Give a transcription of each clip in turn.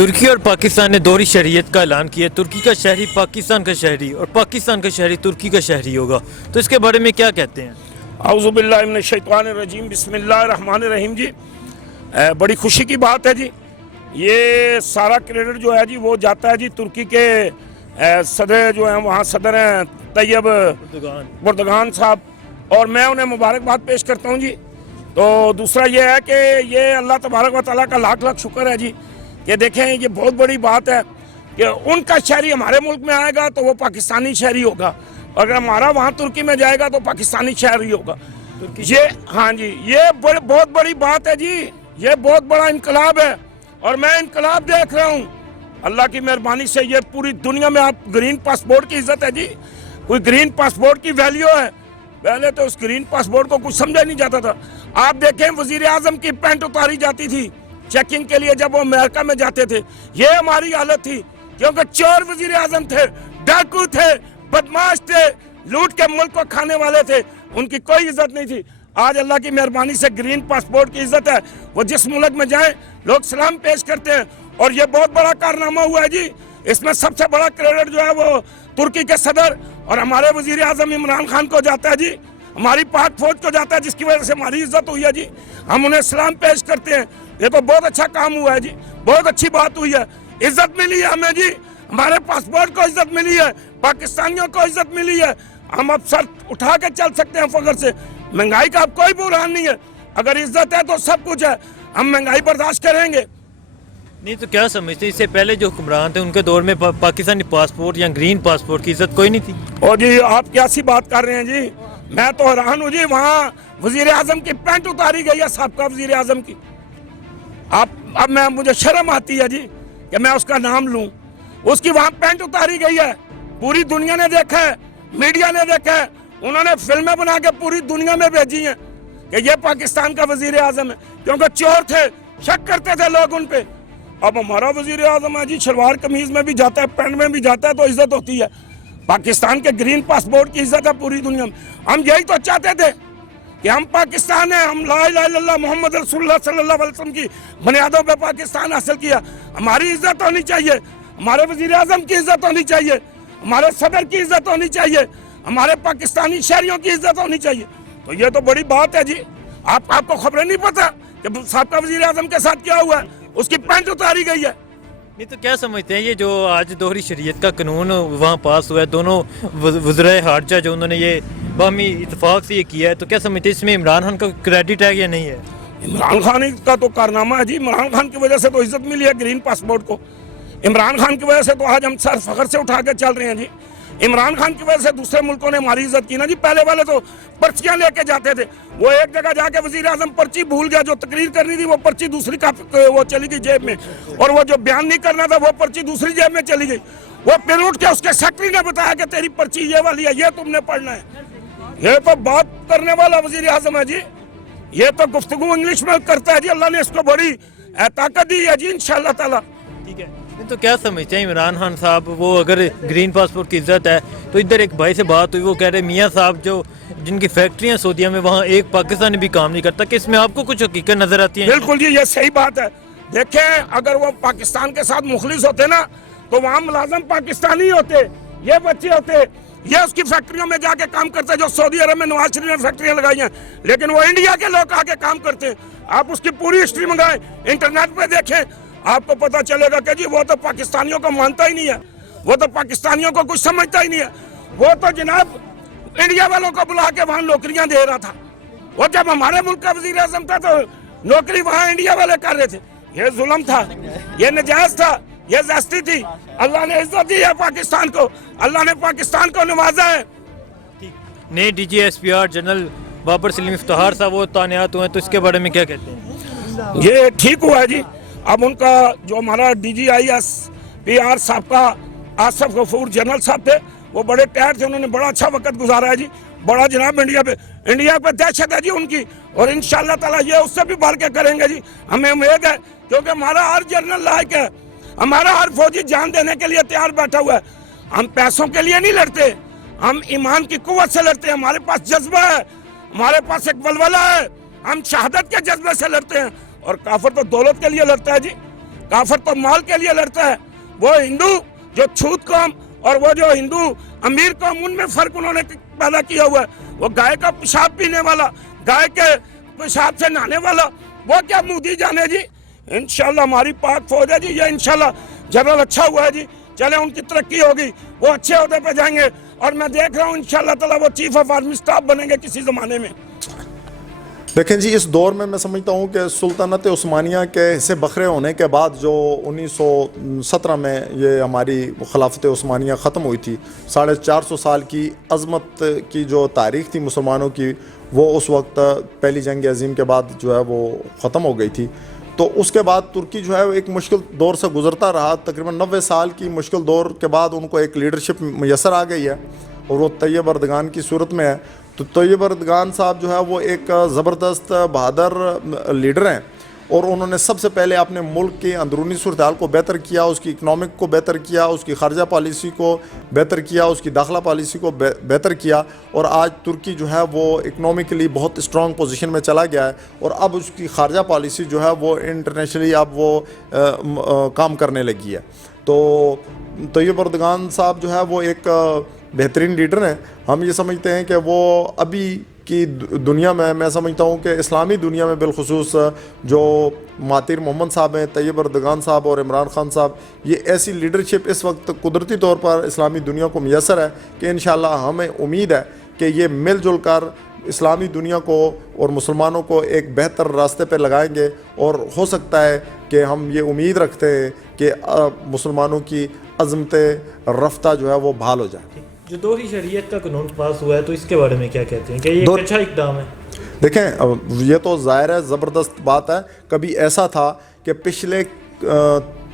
ترکی اور پاکستان نے دوہری شہریت کا اعلان کیا. ترکی کا شہری پاکستان کا شہری اور پاکستان کا شہری ترکی کا شہری ہوگا, تو اس کے بارے میں کیا کہتے ہیں؟ اعوذ باللہ من الشیطان الرجیم, بسم اللہ الرحمن الرحیم. جی بڑی خوشی کی بات ہے جی. یہ سارا کریڈٹ جو ہے جی وہ جاتا ہے جی ترکی کے صدر جو ہیں, وہاں صدر ہیں طیب اردوغان صاحب, اور میں انہیں مبارکباد پیش کرتا ہوں جی. تو دوسرا یہ ہے کہ یہ اللہ تبارک و تعالیٰ کا لاکھ لاکھ شکر ہے جی کہ دیکھیں یہ بہت بڑی بات ہے کہ ان کا شہری ہمارے ملک میں آئے گا تو وہ پاکستانی شہری ہوگا, اگر ہمارا وہاں ترکی میں جائے گا تو پاکستانی شہری ہوگا. یہ ہاں جی یہ بہت بڑی بات ہے جی, یہ بہت بڑا انقلاب ہے اور میں انقلاب دیکھ رہا ہوں. اللہ کی مہربانی سے یہ پوری دنیا میں آپ گرین پاسپورٹ کی عزت ہے جی. کوئی گرین پاسپورٹ کی ویلیو ہے, پہلے تو اس گرین پاسپورٹ کو کچھ سمجھا نہیں جاتا تھا. آپ دیکھیں وزیر اعظم کی پینٹ اتاری جاتی تھی چیکنگ کے لیے جب وہ امریکہ میں جاتے تھے, یہ ہماری حالت تھی کیونکہ چور وزیر اعظم تھے, ڈاکو تھے, بدماش تھے, لوٹ کے ملک کو کھانے والے تھے, ان کی کوئی عزت نہیں تھی. آج اللہ کی مہربانی سے گرین پاسپورٹ کی عزت ہے, وہ جس ملک میں جائیں لوگ سلام پیش کرتے ہیں, اور یہ بہت بڑا کارنامہ ہوا ہے جی. اس میں سب سے بڑا کریڈٹ جو ہے وہ ترکی کے صدر اور ہمارے وزیر اعظم عمران خان کو جاتا ہے جی, ہماری پاک فوج کو جاتا ہے, جس کی وجہ سے ہماری عزت ہوئی ہے جی. ہم انہیں سلام پیش کرتے ہیں. یہ تو بہت اچھا کام ہوا ہے جی, بہت اچھی بات ہوئی ہے, عزت ملی ہے ہمیں جی, ہمارے پاسپورٹ کو عزت ملی ہے, پاکستانیوں کو عزت ملی ہے. ہم اب سر اٹھا کے چل سکتے ہیں فخر سے. مہنگائی کا اب کوئی بحران نہیں ہے, اگر عزت ہے تو سب کچھ ہے. ہم مہنگائی برداشت کریں گے. نہیں تو کیا سمجھتے ہیں اس سے پہلے جو حکمران تھے ان کے دور میں پاکستانی پاسپورٹ یا گرین پاسپورٹ کی عزت کوئی نہیں تھی؟ اور جی آپ کیسی بات کر رہے ہیں جی, میں تو حیران ہوں جی. وہاں وزیر اعظم کی پینٹ اتاری گئی ہے, سابقہ وزیر اعظم کی. اب مجھے شرم آتی ہے جی کہ میں اس کا نام لوں. اس کی وہاں پینٹ اتاری گئی ہے, پوری دنیا نے دیکھا ہے, میڈیا نے دیکھا ہے, انہوں نے فلمیں بنا کے پوری دنیا میں بھیجی ہیں کہ یہ پاکستان کا وزیر اعظم ہے, کیونکہ چور تھے, شک کرتے تھے لوگ ان پہ. اب ہمارا وزیر اعظم ہے جی, شلوار قمیض میں بھی جاتا ہے, پینٹ میں بھی جاتا ہے, تو عزت ہوتی ہے. پاکستان کے گرین پاسپورٹ کی عزت ہے پوری دنیا میں. ہم یہی تو چاہتے تھے کہ ہم پاکستان ہیں, ہم لا الہ الا اللہ محمد رسول اللہ صلی اللہ علیہ وسلم کی بنیادوں پہ پاکستان حاصل کیا. ہماری عزت ہونی چاہیے, ہمارے وزیر اعظم کی عزت ہونی چاہیے, ہمارے صدر کی عزت ہونی چاہیے, ہمارے پاکستانی شہریوں کی عزت ہونی چاہیے. تو یہ تو بڑی بات ہے جی. آپ کو خبریں نہیں پتا کہ سابقہ وزیر اعظم کے ساتھ کیا ہوا ہے, اس کی پینٹ اتاری گئی ہے. نہیں تو کیا سمجھتے ہیں یہ جو آج دوہری شریعت کا قانون وہاں پاس ہوا ہے, دونوں وزرائے خارجہ جو انہوں نے یہ باہمی اتفاق سے یہ کیا ہے, تو کیا سمجھتے ہیں اس میں عمران خان کا کریڈٹ ہے یا نہیں ہے؟ عمران خان کا تو کارنامہ ہے جی. عمران خان کی وجہ سے تو عزت ملی ہے گرین پاسپورٹ کو. عمران خان کی وجہ سے تو آج ہم سر فخر سے اٹھا کے چل رہے ہیں جی. عمران خان کی وجہ سے دوسرے ملکوں نے ہماری عزت کی نا جی. پہلے والے تو پرچیاں لے کے جاتے تھے, وہ ایک جگہ جا کے وزیر اعظم پرچی بھول گیا, جو تقریر کرنی تھی وہ پرچی دوسری کا وہ چلی گئی جیب میں, اور وہ جو بیان نہیں کرنا تھا وہ پرچی دوسری جیب میں چلی گئی. وہ پھر اٹھ کے اس کے سیکرٹری نے بتایا کہ تیری پرچی یہ والی ہے, یہ تم نے پڑھنا ہے. یہ تو بات کرنے والا وزیر اعظم ہے جی. یہ تو گفتگو انگلش میں کرتا ہے جی. اللہ نے اس کو بڑی طاقت دی ہے جی انشاءاللہ تعالی. ٹھیک ہے. تو کیا سمجھتے ہیں عمران خان صاحب, وہ اگر گرین پاسپورٹ کی عزت ہے تو ادھر ایک بھائی سے بات ہوئی, وہ کہہ رہے میاں صاحب جو جن کی فیکٹریاں سعودیہ میں, وہاں ایک پاکستانی بھی کام نہیں کرتا, کہ اس میں آپ کو کچھ حقیقت نظر آتی ہے؟ بالکل جی, یہ صحیح بات ہے. دیکھیں اگر وہ پاکستان کے ساتھ مخلص ہوتے نا تو وہاں ملازم پاکستانی ہوتے, یہ بچے ہوتے, یہ اس کی فیکٹریوں میں جا کے کام کرتے جو سعودی عرب میں نواز شریف نے فیکٹریاں لگائی ہیں, لیکن وہ انڈیا کے لوگ آ کے کام کرتے ہیں. آپ اس کی پوری ہسٹری منگائیں, انٹرنیٹ پہ دیکھیں, آپ کو پتہ چلے گا کہ جی وہ تو پاکستانیوں کو مانتا ہی نہیں ہے, وہ تو پاکستانیوں کو کچھ سمجھتا ہی نہیں ہے. وہ تو جناب انڈیا والوں کو بلا کے وہاں نوکریاں دے رہا تھا. وہ جب ہمارے ملک کا وزیر اعظم تھا تو نوکری وہاں انڈیا والے کر رہے تھے. یہ ظلم تھا, یہ نجائز تھا, یہ زیادتی تھی. اللہ نے عزت دی ہے پاکستان کو, اللہ نے پاکستان کو نوازا ہے. نئے D G S P R general Babar Saleem Iftikhar صاحب وہ تعینات ہوئے ہیں, تو اس کے بارے میں کیا کہتے ہیں؟ یہ ٹھیک ہوا ہے جی. اب ان کا جو ہمارا D G I S P R صاحب کا آصف غفور جنرل صاحب تھے, وہ بڑے ٹائر تھے, انہوں نے بڑا اچھا وقت گزارا ہے جی. بڑا جناب انڈیا پہ دہشت ہے جی ان کی, اور انشاءاللہ تعالیٰ یہ اس سے بھی بڑھ کے کریں گے جی. ہمیں امید ہے کیونکہ ہمارا ہر جنرل لائق ہے, ہمارا ہر فوجی جان دینے کے لیے تیار بیٹھا ہوا ہے. ہم پیسوں کے لیے نہیں لڑتے, ہم ایمان کی قوت سے لڑتے ہیں. ہمارے پاس جذبہ ہے, ہمارے پاس ایک ولولہ ہے, ہم شہادت کے جذبے سے لڑتے ہیں. اور کافر تو دولت کے لیے لڑتا ہے جی. काफर तो माल के लिए लड़ता है, वो हिंदू जो छूत कौम और वो जो हिंदू अमीर कौम, उनमें फर्क उन्होंने पैदा किया हुआ है। वो गाय का पेशाब पीने वाला, गाय के पेशाब से नहाने वाला, वो क्या मोदी जाने जी। इंशाल्लाह हमारी पाक फौज है जी, ये इंशाल्लाह जनरल अच्छा हुआ है जी, चले उनकी तरक्की होगी, वो अच्छे ओहदे पे जाएंगे और मैं देख रहा हूँ इंशाल्लाह ताला वो चीफ ऑफ आर्मी स्टाफ बनेंगे किसी ज़माने में। देखें जी, इस दौर में मैं समझता हूँ कि सुल्तानत उस्मानिया के हिस्से बखरे होने के बाद जो 1917 में ये हमारी खिलाफत उस्मानिया ख़त्म हुई थी, 450 साल की अज़मत की जो तारीख़ थी मुसलमानों की, वो उस वक्त पहली जंग अज़ीम के बाद जो है वो ख़त्म हो गई थी। तो उसके बाद तुर्की जो है वो एक मुश्किल दौर से गुज़रता रहा। तकरीबन 90 साल की मुश्किल दौर के बाद उनको एक लीडरशिप मैसर आ गई है और वो तैयब अर्दगान की सूरत में है। तो तैयब अर्दगान साहब जो है वो एक ज़बरदस्त बहादुर लीडर हैं और उन्होंने सबसे पहले अपने मुल्क की अंदरूनी सूरत हाल को बेहतर किया, उसकी इकनॉमिक को बेहतर किया, उसकी ख़ारजा पॉलिसी को बेहतर किया, उसकी दाखिला पॉलिसी को बेहतर किया और आज तुर्की जो है वो इकनॉमिकली बहुत स्ट्रॉन्ग पोजीशन में चला गया है और अब उसकी ख़ारजा पॉलिसी जो है वो इंटरनेशनली अब वो काम करने लगी है। तो तैयब अर्दगान साहब जो है वो एक बेहतरीन लीडर हैं। हम ये समझते हैं कि वो अभी की दुनिया में, मैं समझता हूँ कि इस्लामी दुनिया में बिलखुसूस जो मातिर मोहम्मद साहब हैं, तैयब अर्दगान साहब और इमरान खान साहब, ये ऐसी लीडरशिप इस वक्त कुदरती तौर पर इस्लामी दुनिया को मैसर है कि इंशाअल्लाह हमें उम्मीद है कि ये मिलजुल कर इस्लामी दुनिया को और मुसलमानों को एक बेहतर रास्ते पर लगाएंगे और हो सकता है कि हम ये उम्मीद रखते हैं कि मुसलमानों की अज़मत रफ्ता जो है वो बहाल हो जाए। जो दोहरी शरीयत का कानून पास हुआ है तो इसके बारे में क्या कहते हैं, क्या ये अच्छा इक़दाम है? देखें, ये तो ज़ाहिर है ज़बरदस्त बात है। कभी ऐसा था कि पिछले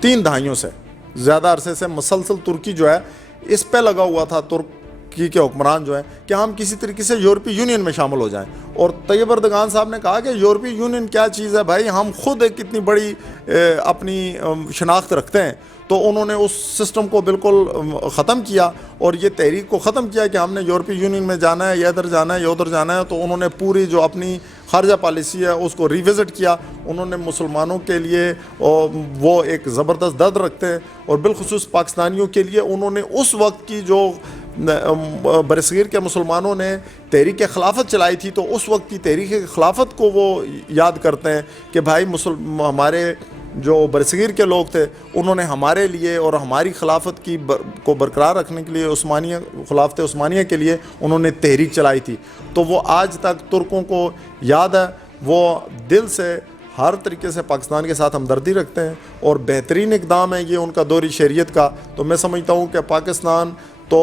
3 दहाइयों से ज़्यादा अरसे से मुसलसल तुर्की जो है इस पे लगा हुआ था, तुर्की के हुक्मरान जो है, कि हम किसी तरीके से यूरोपीय यूनियन में शामिल हो जाएं। और तैयब अर्दगान साहब ने कहा कि यूरोपीय यूनियन क्या चीज़ है भाई, हम खुद एक कितनी बड़ी अपनी शनाख्त रखते हैं। तो उन्होंने उस सिस्टम को बिल्कुल ख़त्म किया और ये तहरीक को ख़त्म किया कि हमने यूरोपीय यूनियन में जाना है, या इधर जाना है या उधर जाना है। तो उन्होंने पूरी जो अपनी ख़ारजा पॉलिसी है उसको रिविज़िट किया। उन्होंने मुसलमानों के लिए वो एक ज़बरदस्त दर्द रखते हैं और बिलखुसूस पाकिस्तानियों के लिए उन्होंने उस वक्त की जो बरसगीर के मुसलमानों ने तहरीक खिलाफत चलाई थी, तो उस वक्त की तहरीक खिलाफत को वो याद करते हैं कि भाई हमारे जो बरसगीर के लोग थे उन्होंने हमारे लिए और हमारी खिलाफत की को बरकरार रखने के लिए उस्मानिया खिलाफत उस्मानिया के लिए उन्होंने तहरीक चलाई थी। तो वो आज तक तुर्कों को याद है, वो दिल से हर तरीके से पाकिस्तान के साथ हमदर्दी रखते हैं और बेहतरीन इक़दाम है ये उनका दोहरी शरीयत का। तो मैं समझता हूँ कि पाकिस्तान तो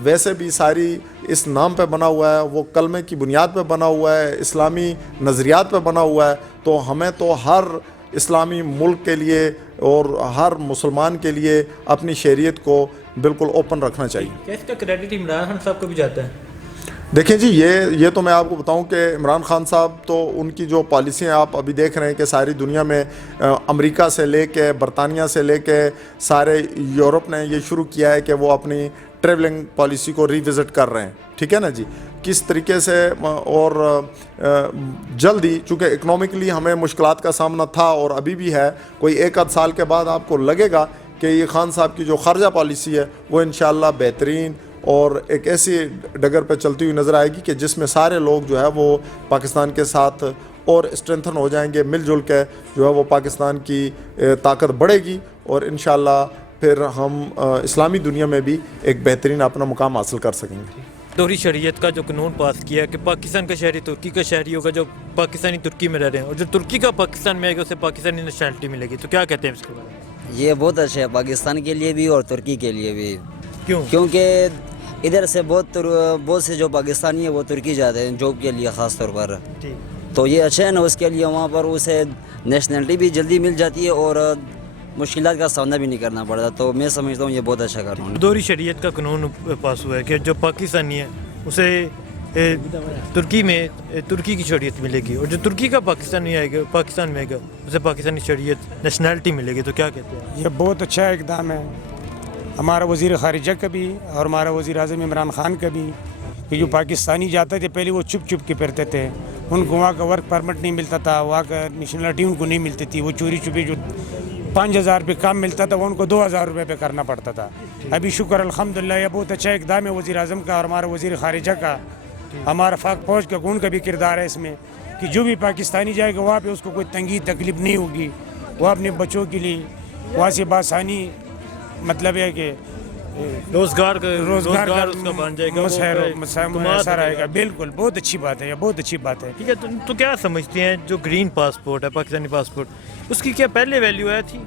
वैसे भी सारी इस नाम पे बना हुआ है, वो कलमे की बुनियाद पे बना हुआ है, इस्लामी नज़रियात पे बना हुआ है। तो हमें तो हर इस्लामी मुल्क के लिए और हर मुसलमान के लिए अपनी शरीयत को बिल्कुल ओपन रखना चाहिए। क्या इसका क्रेडिट इमरान खान साहब को भी जाता है? देखें जी, ये तो मैं आपको बताऊं कि इमरान खान साहब तो उनकी जो पॉलिसियाँ आप अभी देख रहे हैं कि सारी दुनिया में अमेरिका से लेके बरतानिया से लेके सारे यूरोप ने ये शुरू किया है कि वो अपनी ट्रैवलिंग पॉलिसी को रिविज़िट कर रहे हैं। ठीक है ना जी, किस तरीके से और जल्दी, चूँकि इकनॉमिकली हमें मुश्किलात का सामना था और अभी भी है, कोई 1 आध साल के बाद आपको लगेगा कि ये खान साहब की जो ख़ारजा पॉलिसी है वो इंशाअल्लाह बेहतरीन और एक ऐसी डगर पे चलती हुई नज़र आएगी कि जिसमें सारे लोग जो है वो पाकिस्तान के साथ और स्ट्रेंथन हो जाएंगे, मिलजुल के जो है वो पाकिस्तान की ताकत बढ़ेगी और इंशाअल्लाह फिर हम इस्लामी दुनिया में भी एक बेहतरीन अपना मुकाम हासिल कर सकेंगे। दोहरी शरीयत का जो कानून पास किया कि पाकिस्तान का शहरी तुर्की का शहरी होगा जो पाकिस्तानी तुर्की में रह रहे हैं, और जो तुर्की का पाकिस्तान में आएगा उसे पाकिस्तानी नेशनलिटी मिलेगी, तो क्या कहते हैं इसके बारे में? ये बहुत अच्छा है पाकिस्तान के लिए भी और तुर्की के लिए भी। क्यों? क्योंकि इधर से बहुत से जो पाकिस्तानी है वो तुर्की जाते हैं जॉब के लिए ख़ास तौर पर। तो ये अच्छा है ना, उसके लिए वहाँ पर उसे नेशनलिटी भी जल्दी मिल जाती है और मुश्किलात का सामना भी नहीं करना पड़ता। तो मैं समझता हूँ ये बहुत अच्छा कानून है। दोहरी शरीयत का कानून पास हुआ है कि जो पाकिस्तानी है उसे तुर्की में तुर्की की शरीयत मिलेगी, और जो तुर्की का पाकिस्तानी आएगा पाकिस्तान में आएगा उसे पाकिस्तानी शरीयत नेशनलिटी मिलेगी। तो क्या कहते हैं? ये बहुत अच्छा इक़दाम है हमारा वज़ीर ख़ारिजा का भी और हमारा वज़ीर आज़म इमरान ख़ान का भी, कि जो पाकिस्तानी जाते थे पहले वो चुप के फिरते थे, उनको वहाँ का वर्क परमिट नहीं मिलता था, वहाँ का नेशनलिटी उनको नहीं मिलती थी, वो चोरी छुपे जो 5,000 रुपये काम मिलता था वो उनको 2,000 रुपये पे करना पड़ता था। अभी शुक्र अल्हम्दुलिल्लाह ये बहुत अच्छा इक़दाम है वज़ीर आज़म का और हमारा वज़ीर ख़ारिजा का, हमारा फाक फौज का उनका भी किरदार है इसमें कि जो भी पाकिस्तानी जाएगा वहाँ पे उसको कोई तंगी तकलीफ नहीं होगी। वो अपने बच्चों के लिए वहाँ से बासानी मतलब है कि रोजगार रोज़गार का उसका बन जाएगा, वो मसला रहेगा। बिल्कुल बहुत अच्छी बात है, ये बहुत अच्छी बात है। ठीक है। तो क्या समझते हैं जो ग्रीन पासपोर्ट है, पाकिस्तानी पासपोर्ट, उसकी क्या पहले वैल्यू है थी?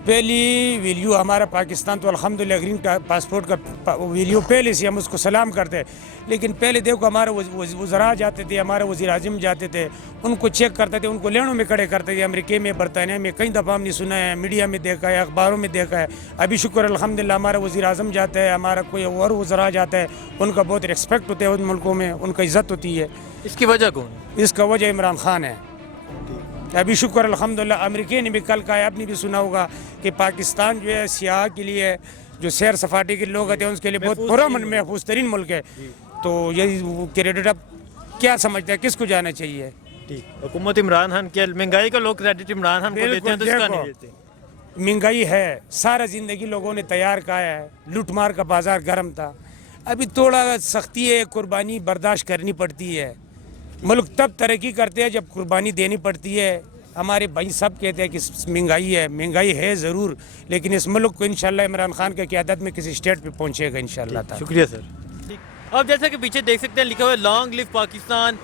पहली वैल्यू हमारा पाकिस्तान तो अल्हम्दुलिल्लाह ग्रीन का पासपोर्ट का वैल्यू पहले से हम उसको सलाम करते हैं। लेकिन पहले देखो हमारे वज़रा जाते थे, हमारे वज़ीर आज़म जाते थे, उनको चेक करते थे, उनको लेनों में खड़े करते थे। अमेरिका में, बरतानिया में कई दफ़ा हमने सुना है, मीडिया में देखा है, अखबारों में देखा है। अभी शुक्र अल्हम्दुलिल्लाह हमारा वज़ीर आज़म जाता है, हमारा कोई और वज़रा जाता है, उनका बहुत रिस्पेक्ट होता है उन मुल्कों में, उनका इज़्ज़त होती है। इसकी वजह कौन है? इसका वजह इमरान खान है। अभी शुक्र अल्हम्दुलिल्लाह अमेरिका ने भी कल कहा है, आपने भी सुना होगा कि पाकिस्तान जो है सियाह के लिए जो सैर सपाटे के लोग आते हैं उसके लिए बहुत पुरअमन महफूज तरीन मुल्क है। तो यही क्रेडिट अब क्या समझते हैं किसको जाना चाहिए? ठीक, हुकूमत इमरान खान की महंगाई का लोग क्रेडिट इमरान खान को देते हैं, तो इसका नहीं देते। महंगाई है, सारा ज़िंदगी लोगों ने तैयार कहा है, लूटमार का बाजार गर्म था। अभी थोड़ा सख्ती है, कुर्बानी बर्दाश्त करनी पड़ती है। मुल्क तब तरक्की करते हैं जब कुर्बानी देनी पड़ती है। हमारे भाई सब कहते हैं कि महंगाई है ज़रूर, लेकिन इस मुल्क को इंशाल्लाह इमरान खान की क़यादत में किसी स्टेट पे पहुंचेगा इंशाल्लाह। शुक्रिया सर। अब जैसा कि पीछे देख सकते हैं लिखा हुआ है लॉन्ग लिव पाकिस्तान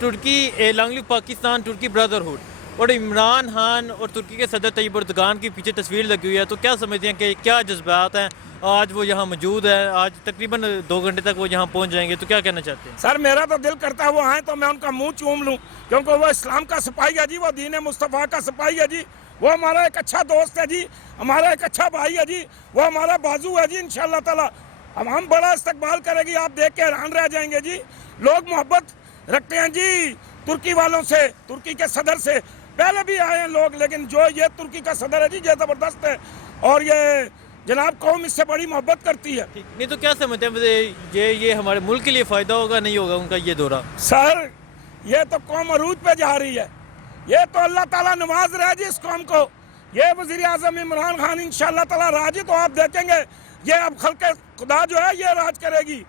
तुर्की, लॉन्ग लिव पाकिस्तान तुर्की ब्रदरहुड, और इमरान खान और तुर्की के सदर तैयब एर्दोगान की पीछे तस्वीर लगी हुई है। तो क्या समझते हैं कि क्या जज्बात हैं? आज वो यहाँ मौजूद है, आज तकरीबन 2 घंटे तक वो यहाँ पहुँच जाएंगे, तो क्या कहना चाहते हैं? सर मेरा तो दिल करता है वो आए तो मैं उनका मुंह चूम लूं, क्योंकि वो इस्लाम का सिपाही है जी, वो दीन मुस्तफ़ा का सिपाही है जी, वो हमारा एक अच्छा दोस्त है जी, हमारा एक अच्छा भाई है जी, वो हमारा बाजू है जी। इंशाअल्लाह ताला हम बड़ा इस्तकबाल करेंगे, आप देख के हैरान रह जाएंगे जी। लोग मोहब्बत रखते हैं जी तुर्की वालों से, तुर्की के सदर से। पहले भी आए हैं लोग, लेकिन जो ये तुर्की का सदर है जी ये ज़बरदस्त है, और ये जनाब कौम इससे बड़ी मोहब्बत करती है। नहीं तो क्या समझते हैं ये हमारे मुल्क के लिए फ़ायदा होगा नहीं होगा उनका ये दौरा? सर ये तो कौम अरूज पे जा रही है, ये तो अल्लाह ताला नवाज रहा है जी इस कौम को। ये वज़ीर आज़म इमरान खान इंशाअल्लाह ताला राज, तो आप देखेंगे ये अब खल्क़े खुदा जो है ये राज करेगी।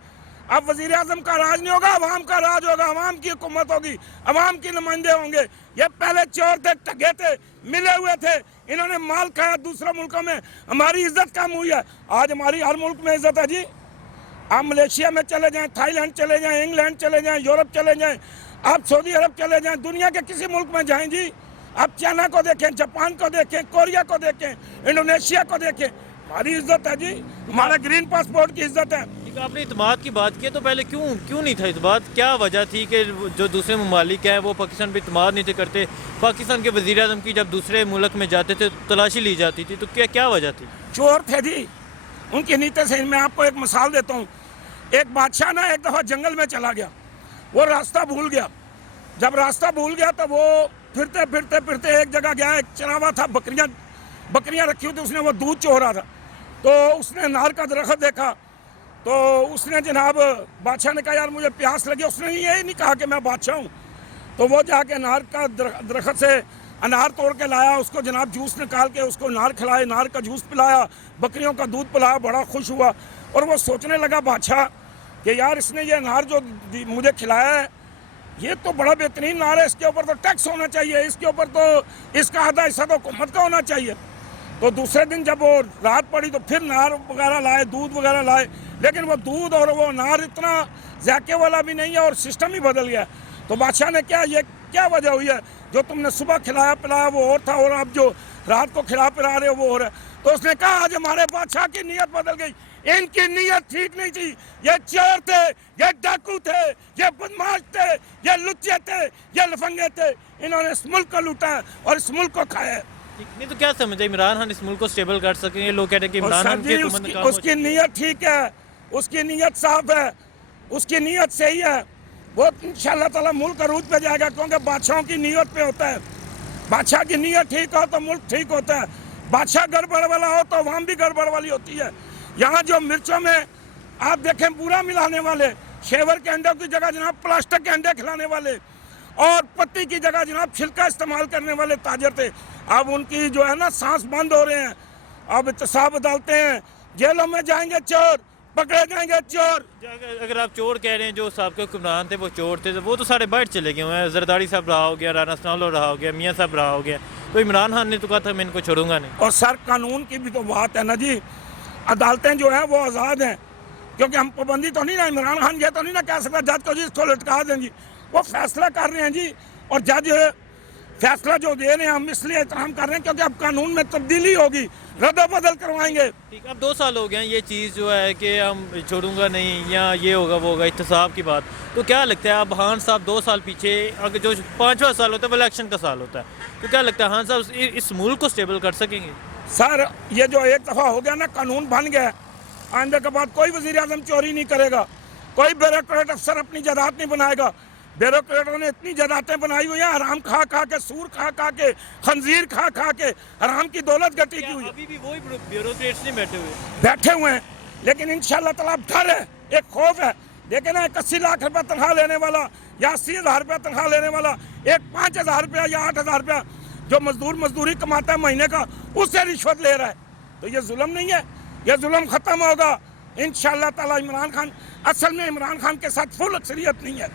अब वज़ीर आज़म का राज नहीं होगा, अवाम का राज होगा, अवाम की हुकूमत होगी, अवाम के नुमाइंदे होंगे। ये पहले चोर थे, ठगे थे, मिले हुए थे, इन्होंने माल खाया दूसरे मुल्कों में, हमारी इज्जत कम हुई है। आज हमारी हर मुल्क में इज्जत है जी। आप मलेशिया में चले जाएं, थाईलैंड चले जाएं, इंग्लैंड चले जाएं, यूरोप चले जाएं, आप सऊदी अरब चले जाएं, दुनिया के किसी मुल्क में जाएं जी, आप चाइना को देखें, जापान को देखें, कोरिया को देखें, इंडोनेशिया को देखें, हमारी इज्जत है जी, हमारा ग्रीन पासपोर्ट की इज्जत है। आपने इत्मीनान की बात की, तो पहले क्यों नहीं था इत्मीनान? क्या वजह थी कि जो दूसरे ममालिक हैं वो पाकिस्तान पे इत्मीनान नहीं थे करते? पाकिस्तान के वज़ीर आज़म की जब दूसरे मुल्क में जाते थे तलाशी ली जाती थी, तो क्या वजह थी? चोर थे जी, उनकी नीति से। मैं आपको एक मिसाल देता हूँ। एक बादशाह ना एक दफ़ा जंगल में चला गया, वो रास्ता भूल गया। जब रास्ता भूल गया तो वो फिरते फिरते फिरते एक जगह गया, एक चरावा था, बकरियाँ रखी हुई थी, उसने वो दूध चो रहा था। तो उसने नार का दरख्त देखा, तो उसने जनाब बादशाह ने कहा यार मुझे प्यास लगी। उसने यही नहीं कहा कि मैं बादशाह हूँ, तो वो जाके नार का दरख्त से अनार तोड़ के लाया, उसको जनाब जूस निकाल के उसको नार खिलाए, नार का जूस पिलाया, बकरियों का दूध पिलाया, बड़ा खुश हुआ। और वो सोचने लगा बादशाह कि यार इसने ये नार जो मुझे खिलाया है ये तो बड़ा बेहतरीन नार है, इसके ऊपर तो टैक्स होना चाहिए, इसके ऊपर तो इसका आधा हिस्सा तो हुकूमत का होना चाहिए। तो दूसरे दिन जब वो रात पड़ी तो फिर नार वगैरह लाए, दूध वगैरह लाए, लेकिन वो दूध और वो नार इतना जायके वाला भी नहीं है और सिस्टम ही बदल गया। तो बादशाह ने ये क्या वजह हुई है, जो तुमने सुबह खिलाया पिलाया वो और था, और अब जो रात को खिला पिला रहे हो वो और है। तो उसने कहा आज हमारे बादशाह की नीयत बदल गई, इनकी नीयत ठीक नहीं थी, ये चोर थे, ये डाकू थे, ये बदमाश थे, ये लुच्चे थे, ये लफंगे थे, इन्होंने इस मुल्क को लूटा है और इस मुल्क को खाया है। नहीं तो क्या समझे इमरान खान इस मुल्क को स्टेबल कर सकेंगे? लोग कहते हैं कि इमरान खान के उसकी नीयत ठीक है, उसकी नीयत साफ है, उसकी नीयत सही है, वो इंशाअल्लाह ताला मुल्क अरूज पे जाएगा, क्योंकि बादशाहों की नीयत पे होता है। बादशाह की नीयत ठीक हो तो मुल्क ठीक होता है, बादशाह गड़बड़ वाला हो तो अवाम भी गड़बड़ वाली होती है। यहाँ जो मिर्चों में आप देखें पूरा मिलाने वाले, शेवर के अंडे की जगह जनाब प्लास्टिक के अंडे खिलाने वाले, اور پتی کی جگہ جناب چھلکا استعمال کرنے والے تاجر تھے. اب ان کی جو ہے نا سانس بند ہو رہے ہیں. اب احتساب عدالتیں ہیں, جیلوں میں جائیں گے چور, پکڑے جائیں گے چور. اگر آپ چور کہہ رہے ہیں, جو سابقہ حکمران تھے وہ چور تھے, وہ تو سارے باہر چلے گئے ہوئے ہیں. زرداری صاحب رہا ہو گیا, رانا سنالو رہا ہو گیا, میاں صاحب رہا ہو گیا, تو عمران خان نے تو کہا تھا میں ان کو چھوڑوں گا نہیں. اور سر قانون کی بھی تو بات ہے نا جی, عدالتیں جو ہیں وہ آزاد ہیں, کیونکہ ہم پابندی تو نہیں نا, عمران خان یہ تو نہیں نا کہہ سکتا جج کو جی اس کو لٹکا دیں جی. وہ فیصلہ کر رہے ہیں جی, اور جج فیصلہ جو دے رہے ہیں ہم اس لیے احترام کر رہے ہیں کیونکہ اب قانون میں تبدیلی ہوگی, رد و بدل کروائیں گے. ٹھیک, اب 2 سال ہو گئے ہیں یہ چیز جو ہے کہ ہم چھوڑوں گا نہیں یا یہ ہوگا وہ ہوگا, احتساب کی بات. تو کیا لگتا ہے اب خان صاحب 2 سال پیچھے, اگر جو 5واں سال ہوتا ہے وہ الیکشن کا سال ہوتا ہے, تو کیا لگتا ہے خان صاحب اس ملک کو سٹیبل کر سکیں گے؟ سر یہ جو ایک دفعہ ہو گیا نا, قانون بن گیا, آئندہ کے بعد کوئی وزیر اعظم چوری نہیں کرے گا, کوئی بیوروکریٹ افسر اپنی جائیداد نہیں بنائے گا. بیوروکریٹوں نے اتنی جائیدادیں بنائی ہوئی ہیں, حرام کھا کھا کے, سور کھا کھا کے, خنزیر کھا کھا کے, حرام کی دولت گٹی کی ہوئی ہے. ابھی بھی وہی بیوروکریٹس نہیں بیٹھے ہوئے ہیں, لیکن انشاءاللہ تعالیٰ ڈر ہے, ایک خوف ہے. دیکھیں نا, 80 لاکھ روپے تنخواہ لینے والا یا 80,000 روپے تنخواہ لینے والا, ایک 5,000 روپیہ یا 8,000 روپیہ جو مزدوری کماتا ہے مہینے کا, اس سے رشوت لے رہا ہے. تو یہ ظلم نہیں ہے, یہ ظلم ختم ہوگا انشاءاللہ تعالیٰ. عمران خان اصل میں عمران خان کے ساتھ فل اکثریت نہیں ہے.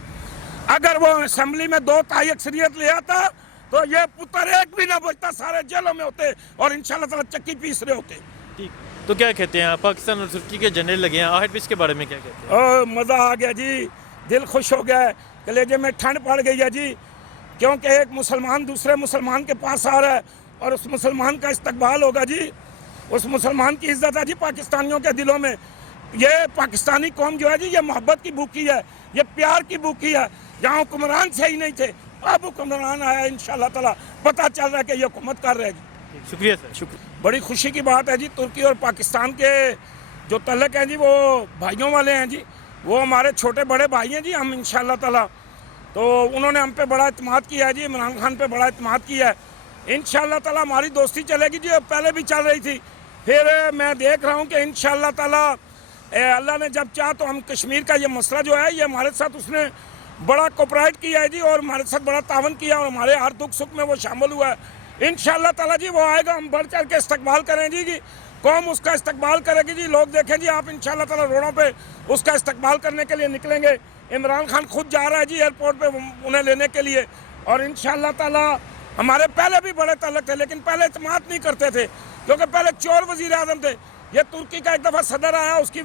اگر وہ اسمبلی میں 2/3 اکثریت لے آتا تو یہ پتر ایک بھی نہ بچتا, سارے جیلوں میں ہوتے اور انشاءاللہ تعالیٰ چکی پیس رہے ہوتے. ٹھیک, تو کیا کہتے ہیں آپ, پاکستان اور ترکی کے جھنڈے لگے ہیں, آخر اس کے بارے میں کیا کہتے ہیں؟ مزہ آ گیا جی, دل خوش ہو گیا ہے, کلیجے میں ٹھنڈ پڑ گئی ہے جی, کیونکہ ایک مسلمان دوسرے مسلمان کے پاس آ رہا ہے اور اس مسلمان کا استقبال ہوگا جی. اس مسلمان کی عزت ہے جی پاکستانیوں کے دلوں میں. یہ پاکستانی قوم جو ہے جی, یہ محبت کی بھوکی ہے, یہ پیار کی بھوکی ہے. جہاں حکمران سے ہی نہیں تھے, اب حکمران آیا, انشاءاللہ تعالیٰ پتہ چل رہا ہے کہ یہ حکومت کر رہے ہیں جی. شکریہ سر. شکریہ. بڑی خوشی کی بات ہے جی, ترکی اور پاکستان کے جو تعلق ہیں جی وہ بھائیوں والے ہیں جی, وہ ہمارے چھوٹے بڑے بھائی ہیں جی. ہم انشاءاللہ تعالیٰ, تو انہوں نے ہم پہ بڑا اعتماد کیا ہے جی, عمران خان پہ بڑا اعتماد کیا ہے. انشاءاللہ تعالیٰ ہماری دوستی چلے گی جی, پہلے بھی چل رہی تھی. پھر میں دیکھ رہا ہوں کہ انشاءاللہ تعالیٰ اللہ نے جب چاہا تو ہم کشمیر کا یہ مسئلہ جو ہے, یہ ہمارے ساتھ اس نے بڑا کوپریٹ کیا ہے جی, اور ہمارے ساتھ بڑا تعاون کیا, اور ہمارے ہر دکھ سکھ میں وہ شامل ہوا ہے. انشاءاللہ تعالیٰ جی وہ آئے گا, ہم بڑھ چڑھ کے استقبال کریں جی, قوم اس کا استقبال کرے گی جی. لوگ دیکھیں جی, آپ انشاءاللہ تعالیٰ روڈوں پہ اس کا استقبال کرنے کے لیے نکلیں گے. عمران خان خود جا رہا ہے جی ایئرپورٹ پہ انہیں لینے کے لیے, اور انشاءاللہ تعالیٰ ہمارے پہلے بھی بڑے تعلق تھے, لیکن پہلے اعتماد نہیں کرتے تھے کیونکہ پہلے چور وزیر اعظم تھے. یہ ترکی کا ایک دفعہ صدر آیا, اس کی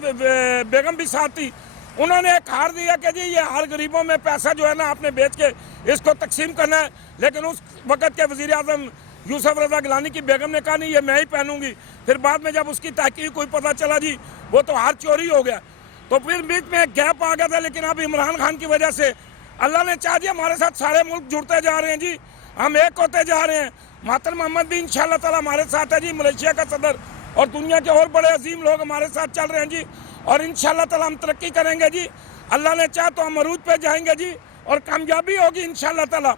بیگم بھی ساتھ تھی, انہوں نے ایک ہار دیا کہ جی یہ ہر غریبوں میں پیسہ جو ہے نا آپ نے بیچ کے اس کو تقسیم کرنا ہے. لیکن اس وقت کے وزیر اعظم یوسف رضا گیلانی کی بیگم نے کہا نہیں, یہ میں ہی پہنوں گی. پھر بعد میں جب اس کی تحقیق کوئی پتہ چلا جی وہ تو ہار چوری ہو گیا, تو پھر بیچ میں ایک گیپ آ گیا تھا. لیکن اب عمران خان کی وجہ سے اللہ نے چاہ دیا, ہمارے ساتھ سارے ملک جڑتے جا رہے ہیں جی, ہم ایک ہوتے جا رہے ہیں. مہاتر محمد بھی انشاءاللہ تعالیٰ ہمارے ساتھ ہے جی, ملیشیا کا صدر, اور دنیا کے اور بڑے عظیم لوگ ہمارے ساتھ چل رہے ہیں جی, اور انشاءاللہ تعالیٰ ہم ترقی کریں گے جی. اللہ نے چاہ تو ہم عروج پہ جائیں گے جی, اور کامیابی ہوگی انشاءاللہ تعالیٰ.